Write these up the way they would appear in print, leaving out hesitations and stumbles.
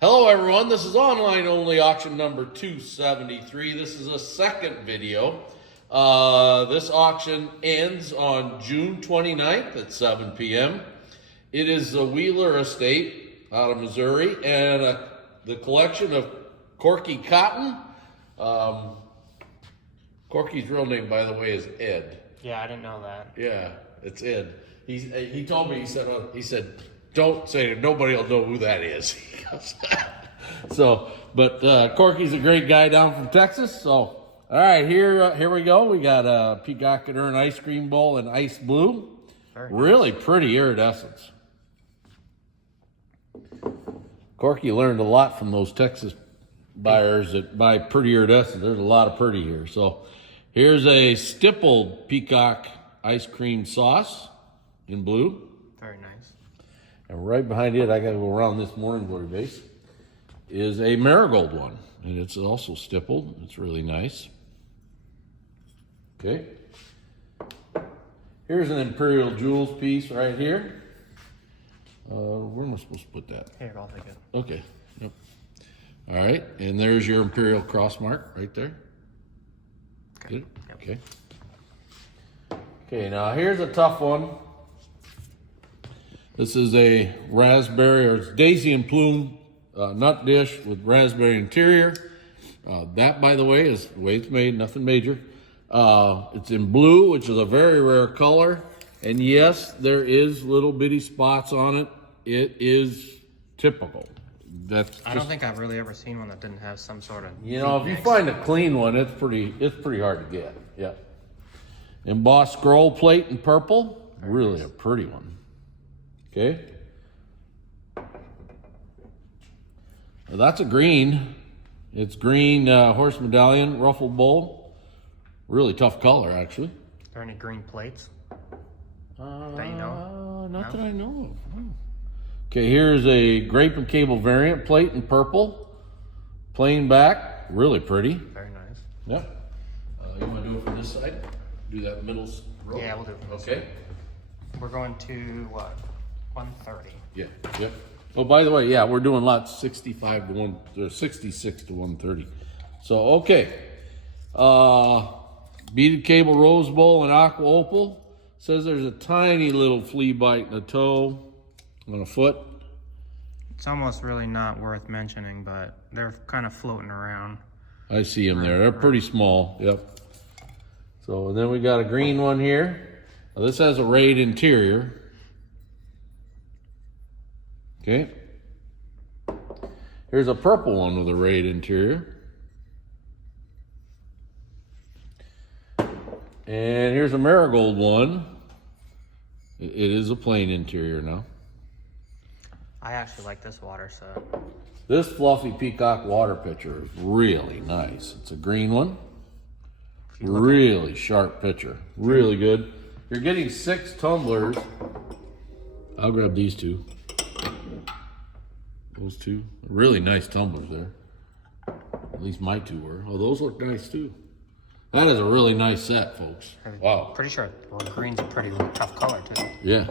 Hello everyone, this is online only auction number 273. This is a second video. This auction ends on June 29th at 7 p.m. It is the Wheeler Estate out of Missouri and the collection of Corky Cotten. Corky's real name, by the way, is Ed. Yeah, I didn't know that. Yeah, it's Ed. He told me, he said, don't say it, nobody will know who that is. But Corky's a great guy down from Texas. So, all right, here we go. We got a peacock and urn ice cream bowl in ice blue. Really pretty iridescence. Corky learned a lot from those Texas buyers that buy pretty iridescence. There's a lot of pretty here. So here's a stippled peacock ice cream sauce in blue. Very nice. And right behind it, I got to go around this morning glory base, is a marigold one. And it's also stippled. It's really nice. Okay. Here's an Imperial Jewels piece right here. Where am I supposed to put that? Here, I'll take it. Okay. Yep. All right. And there's your Imperial cross mark right there. Okay. Good? Yep. Okay. Okay, now here's a tough one. This is a raspberry, or it's daisy and plume nut dish with raspberry interior. That, by the way, is the way it's made, nothing major. It's in blue, which is a very rare color. And yes, there is little bitty spots on it. It is typical. I don't think I've really ever seen one that didn't have some sort of. You know, if you find a clean one, it's pretty hard to get. Yeah. Embossed scroll plate in purple. Really a pretty one. Okay. Now that's a green. It's green horse medallion ruffled bowl. Really tough color, actually. Are there any green plates that you know? Not that I know of. No. Okay, here's a grape and cable variant plate in purple. Plain back. Really pretty. Very nice. Yep. You want to do it from this side? Do that middle row? Yeah, we'll do it from this Okay. side. We're going to what? 130. Yeah. Yep. Oh, by the way, yeah, we're doing lots 65 to 66 to 130. So, okay. Beaded cable rose bowl and aqua opal. Says there's a tiny little flea bite in the toe on a foot. It's almost really not worth mentioning, but they're kind of floating around. I see them there. They're pretty small. Yep. So, and then we got a green one here. Now, this has a rayed interior. Okay. Here's a purple one with a rayed interior. And here's a marigold one. It is a plain interior now. I actually like this water set. This fluffy peacock water pitcher is really nice. It's a green one. Really sharp pitcher. Really good. You're getting 6 tumblers. I'll grab these two. Those two. Really nice tumblers there. At least my two were. Oh, those look nice too. That is a really nice set, folks. Wow. Pretty sure green's a pretty tough color too. Yeah.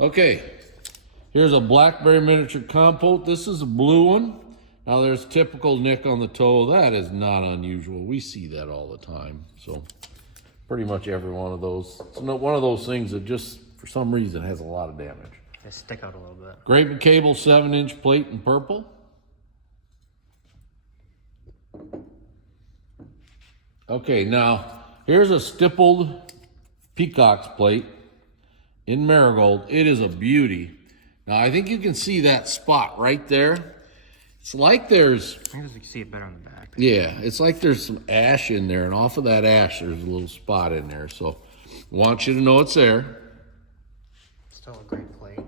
Okay. Here's a blackberry miniature compote. This is a blue one. Now there's typical nick on the toe. That is not unusual. We see that all the time. So pretty much every one of those. It's one of those things that just for some reason has a lot of damage. They stick out a little bit. Grape and cable 7-inch plate in purple. Okay, now here's a stippled peacock's plate in marigold. It is a beauty. Now I think you can see that spot right there. It's like there's... I think you can see it better on the back. Yeah, it's like there's some ash in there, and off of that ash there's a little spot in there. So I want you to know it's there. Still a great plate.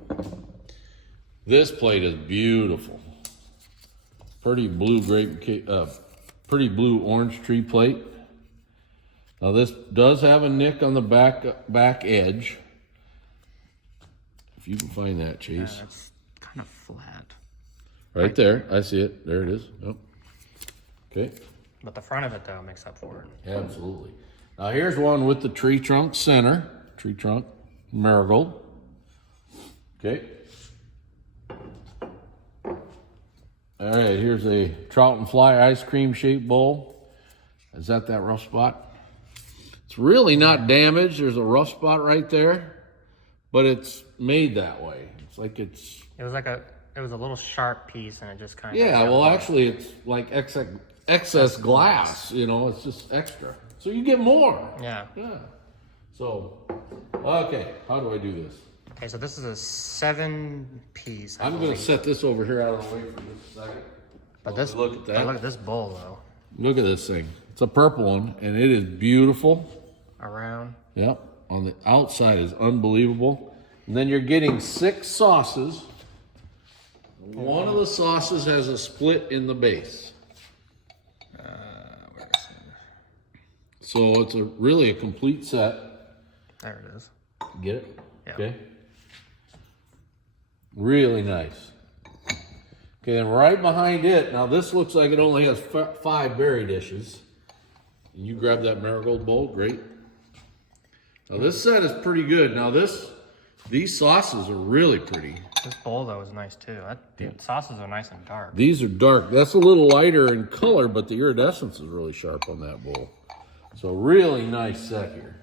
This plate is beautiful. Pretty blue pretty blue orange tree plate. Now this does have a nick on the back edge. If you can find that, Chase. Yeah, it's kind of flat. Right there, I see it. There it is. Yep. Okay. But the front of it though makes up for it. Absolutely. Now here's one with the tree trunk center. Tree trunk, marigold. Okay. All right, here's a trout and fly ice cream shaped bowl. Is that rough spot? It's really not damaged. There's a rough spot right there, but it's made that way. It's like it's... It was a little sharp piece, and it just kind of... Yeah, well, actually, it's like excess glass, you know, it's just extra. So you get more. Yeah. Yeah. So, okay, how do I do this? Okay, so this is a 7-piece. I'm going to set this over here out of the way for just a second. But look at that. Look at this bowl, though. Look at this thing. It's a purple one, and it is beautiful. Around. Yep. On the outside is unbelievable. And then you're getting 6 sauces. One of the sauces has a split in the base. Where is it? So it's really a complete set. There it is. Get it? Yeah. Okay. Really nice. Okay, and right behind it, now this looks like it only has 5 berry dishes. You grab that marigold bowl, great. Now this set is pretty good. Now these sauces are really pretty. This bowl, though, is nice, too. The sauces are nice and dark. These are dark. That's a little lighter in color, but the iridescence is really sharp on that bowl. So really nice set here.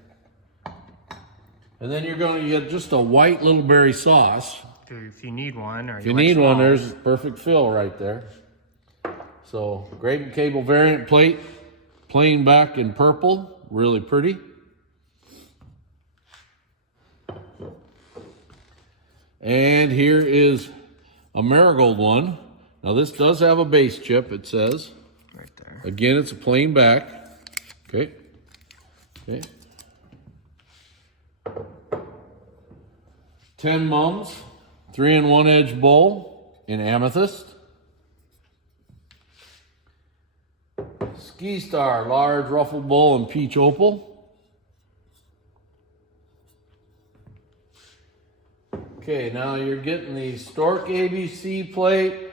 And then you're going to get just a white little berry sauce. If you need one, or if you need one, there's a perfect fill right there. So grape and cable variant plate, plain back in purple, really pretty. And here is a marigold one. Now this does have a base chip, it says. Right there. Again, it's a plain back. Okay. Okay. 10 mums, 3-in-1 edge bowl in amethyst. Ski Star large ruffled bowl in peach opal. Okay, now you're getting the Stork ABC plate,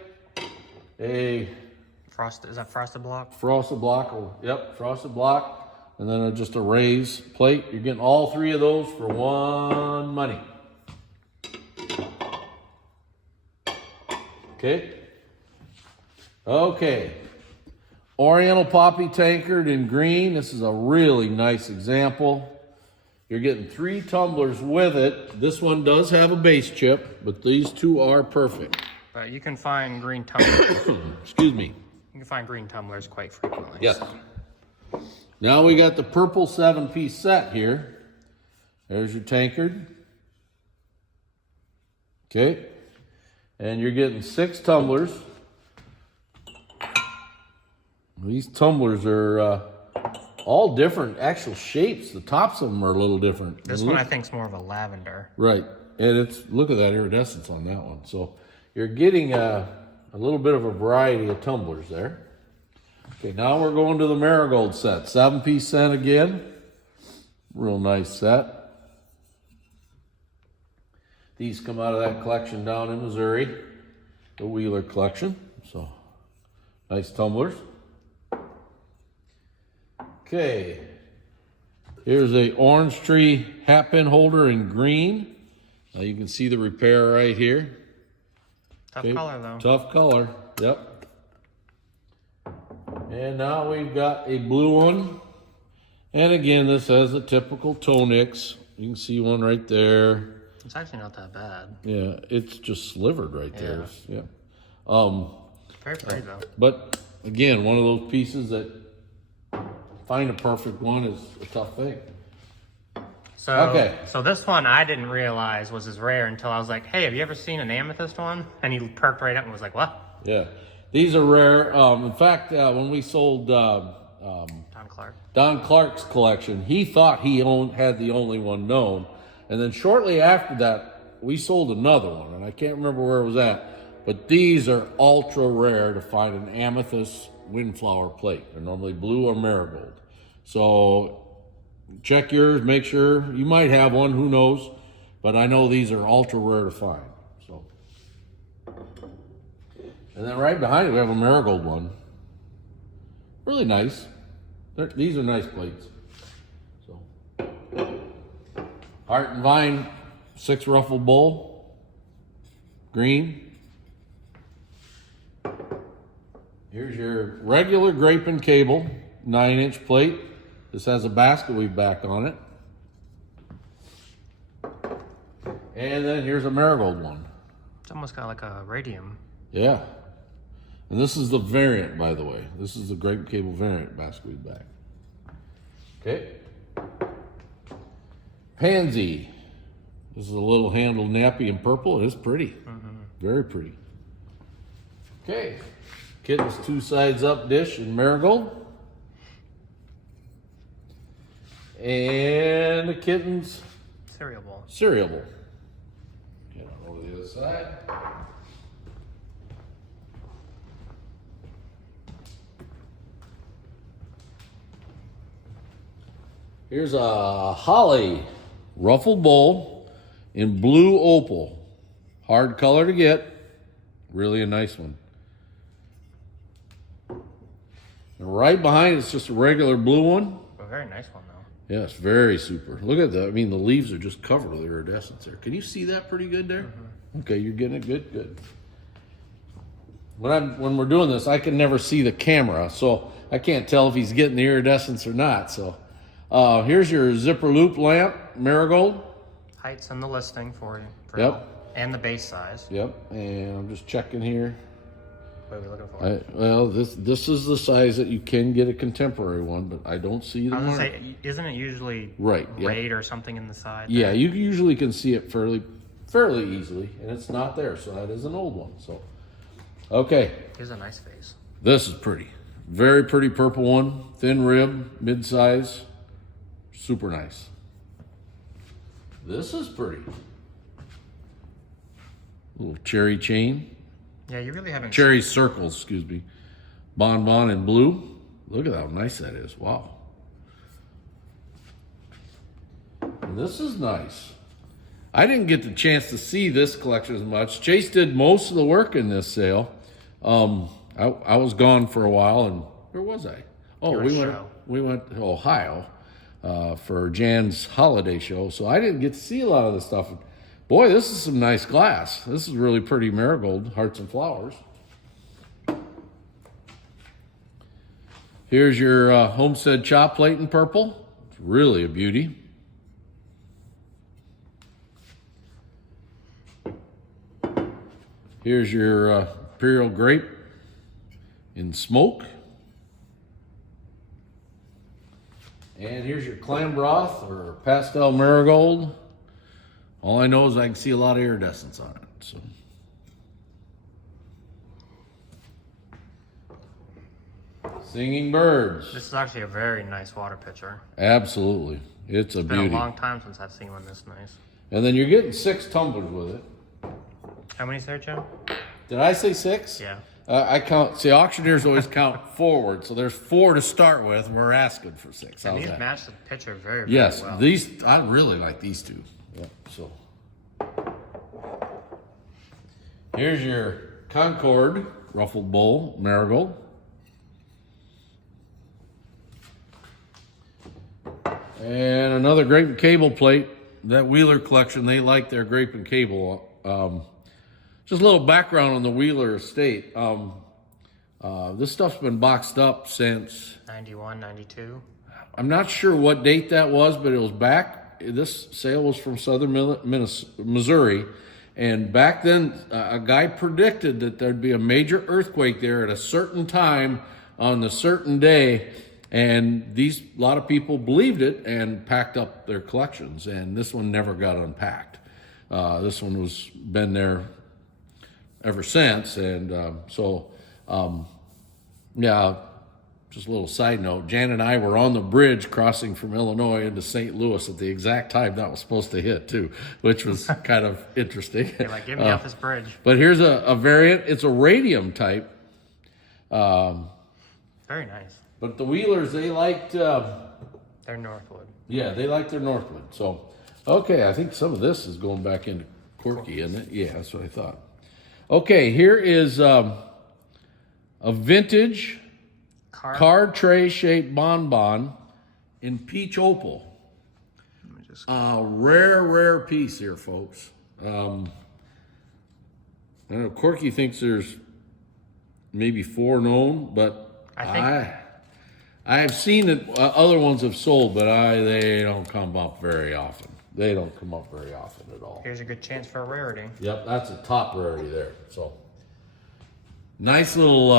a Is that frosted block? frosted block, yep, frosted block, and then just a raised plate. You're getting all 3 of those for one money. Okay. Okay. Oriental Poppy tankard in green. This is a really nice example. You're getting 3 tumblers with it. This one does have a base chip, but these 2 are perfect. But you can find green tumblers. Excuse me. You can find green tumblers quite frequently. Yes. So. Now we got the purple 7-piece set here. There's your tankard. Okay. And you're getting 6 tumblers. These tumblers are all different actual shapes. The tops of them are a little different. This one I think is more of a lavender. Right. And it's, look at that iridescence on that one. So you're getting a little bit of a variety of tumblers there. Okay, now we're going to the marigold set. 7-piece set again. Real nice set. These come out of that collection down in Missouri, the Wheeler collection. So nice tumblers. Okay, here's a orange tree hat pin holder in green. Now you can see the repair right here. Tough color though. Tough color, yep. And now we've got a blue one. And again, this has a typical toe nicks. You can see one right there. It's actually not that bad. Yeah, it's just slivered right there. Yeah. Very pretty though. But again, one of those pieces that find a perfect one is a tough thing. So this one I didn't realize was as rare until I was like, hey, have you ever seen an amethyst one? And he perked right up and was like, what? Yeah, these are rare. In fact, when we sold Don Clark's collection, he thought he had the only one known. And then shortly after that, we sold another one, and I can't remember where it was at. But these are ultra rare to find an amethyst windflower plate. They're normally blue or marigold. So check yours, make sure. You might have one, who knows. But I know these are ultra rare to find. So, and then right behind it, we have a marigold one. Really nice. These are nice plates. So, Heart and Vine 6 ruffle bowl, green. Here's your regular grape and cable 9-inch plate. This has a basket weave back on it. And then here's a marigold one. It's almost got like a radium. Yeah. And this is the variant, by the way. This is the grape and cable variant basket weave back. Okay. Pansy. This is a little handled nappy in purple. It is pretty. Very pretty. Okay. Kitten's 2 sides up dish in marigold. And the kitten's Cereal bowl. cereal bowl. Get on over the other side. Here's a holly ruffled bowl in blue opal. Hard color to get. Really a nice one. And right behind it's just a regular blue one. A very nice one though. Yes, very super. Look at that. I mean, the leaves are just covered with iridescence there. Can you see that pretty good there? Okay, you're getting it good, good. When we're doing this, I can never see the camera, so I can't tell if he's getting the iridescence or not. So here's your zipper loop lamp, marigold. Height's in the listing for you. Yep. And the base size. Yep, and I'm just checking here. What are we looking for? Well, this is the size that you can get a contemporary one, but I don't see the I was one. gonna say, isn't it usually Right, yeah. rayed or something in the side? Yeah, there? you usually can see it fairly easily, and it's not there, so that is an old one. So, okay, Here's a nice face. this is pretty. Very pretty purple one, thin rib, mid-size, super nice. This is pretty. Little cherry chain. Yeah, you really haven't. Cherry circles, excuse me. Bonbon in blue. Look at how nice that is. Wow. And this is nice. I didn't get the chance to see this collection as much. Chase did most of the work in this sale. I was gone for a while, and where was I? Oh, we went to Ohio for Jan's holiday show, so I didn't get to see a lot of this stuff. Boy, this is some nice glass. This is really pretty marigold, hearts and flowers. Here's your Homestead chop plate in purple. It's really a beauty. Here's your Imperial grape in smoke. And here's your clam broth or pastel marigold. All I know is I can see a lot of iridescence on it. So. Singing birds. This is actually a very nice water pitcher. Absolutely. It's a It's been beauty. a long time since I've seen one this nice. And then you're getting 6 tumblers with it. How many's there, Joe? Did I say 6? Yeah. I count. See, auctioneers always count forward, so there's 4 to start with. We're asking for 6. And How's these that? match the pitcher very, very Yes, well. these I really like these 2. Yep. So here's your Concord ruffled bowl marigold. And another grape and cable plate. That Wheeler collection, they like their grape and cable. Just a little background on the Wheeler estate. This stuff's been boxed up since 91, 92. I'm not sure what date that was, but it was back. This sale was from southern Missouri. And back then, a guy predicted that there'd be a major earthquake there at a certain time on a certain day. And a lot of people believed it and packed up their collections. And this one never got unpacked. This one was been there ever since. And yeah, just a little side note. Jan and I were on the bridge crossing from Illinois into St. Louis at the exact time that was supposed to hit too, which was kind of interesting. You're like, get me off this bridge. But here's a variant. It's a radium type. Very nice. But the Wheelers, they liked... They're Northwood. yeah, they like their Northwood. So, okay, I think some of this is going back into Corky, isn't it? Yeah, that's what I thought. Okay, here is a vintage card tray shaped bonbon in peach opal. Let me just... Rare piece here, folks. I know Corky thinks there's maybe 4 known, but I I've seen it. Other ones have sold, but they don't come up very often. They don't come up very often at all. Here's a good chance for a rarity. Yep, that's a top rarity there. So nice little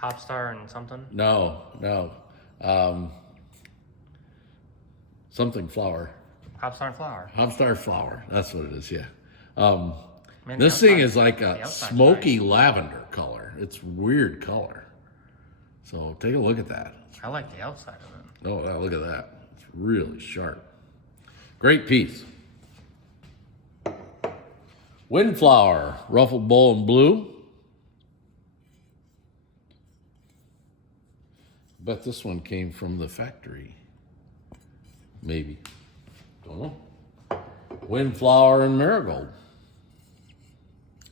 Hopstar and something. no, something flower. Hopstar and flower. Hopstar flower. That's what it is. Yeah. Man, This the thing outside- is like the a outside's smoky nice. lavender color. It's weird color. So take a look at that. I like the outside of it. Oh, wow, look at that. It's really sharp. Great piece. Windflower, ruffled bowl in blue. Bet this one came from the factory. Maybe. Don't know. Windflower and marigold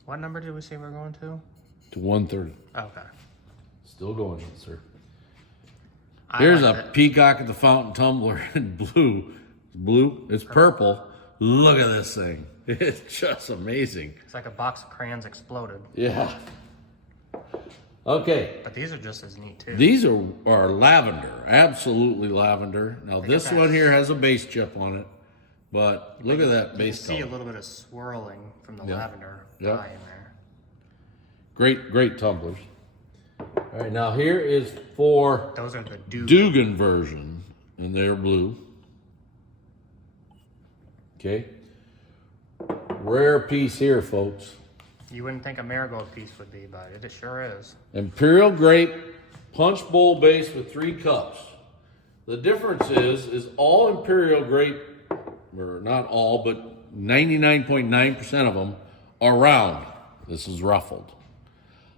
What number did we say we're going to? to 130. Okay. Still going, sir. I Here's like a it. peacock at the fountain tumbler in blue. Blue? It's purple. Look at this thing. It's just amazing. It's like a box of crayons exploded. Yeah. Okay. But these are just as neat too. These are lavender. Absolutely lavender. Now They this got that- one here has a base chip on it. But look at that You base see a color. little bit of swirling from the Yeah. lavender Yep. dye in there. Great tumblers. All right, now here is for Those are the Dugan version, and they're blue. Okay. Rare piece here, folks. You wouldn't think a marigold piece would be, but it sure is. Imperial grape punch bowl base with 3 cups. The difference is all Imperial grape, or not all, but 99.9% of them are round. This is ruffled.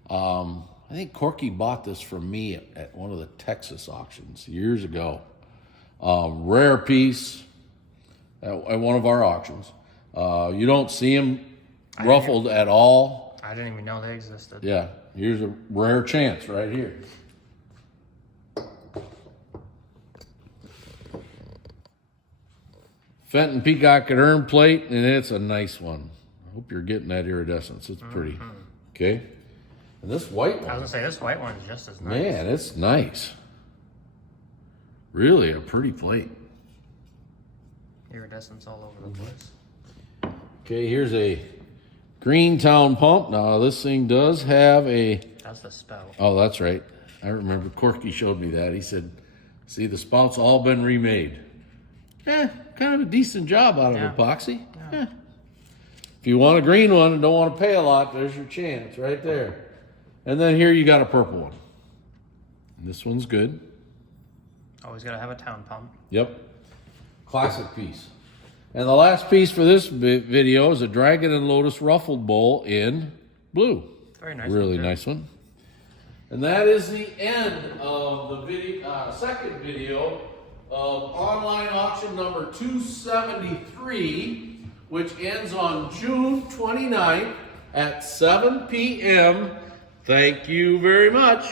I think Corky bought this from me at one of the Texas auctions years ago. Rare piece at one of our auctions. You don't see them ruffled at all. I didn't even know they existed. Yeah, here's a rare chance right here. Fenton peacock and urn plate, and it's a nice one. I hope you're getting that iridescence. It's pretty. Okay. And this white I was one, gonna say this white one's just as nice. man, it's nice. Really a pretty plate. Iridescence all over the place. Okay, here's a Greentown pump. Now this thing does have a, That's the spout. oh, that's right. I remember Corky showed me that. He said, see, the spout's all been remade. Kind of a decent job out of Yeah. epoxy. If you want a green one and don't want to pay a lot, there's your chance right there. And then here you got a purple one. And this one's good. Always gotta have a town pump. Yep. Classic piece. And the last piece for this video is a Dragon and Lotus ruffled bowl in blue. Very nice. Really one, too. nice one. And that is the end of the video, second video of online auction number 273, which ends on June 29th at 7 p.m. Thank you very much.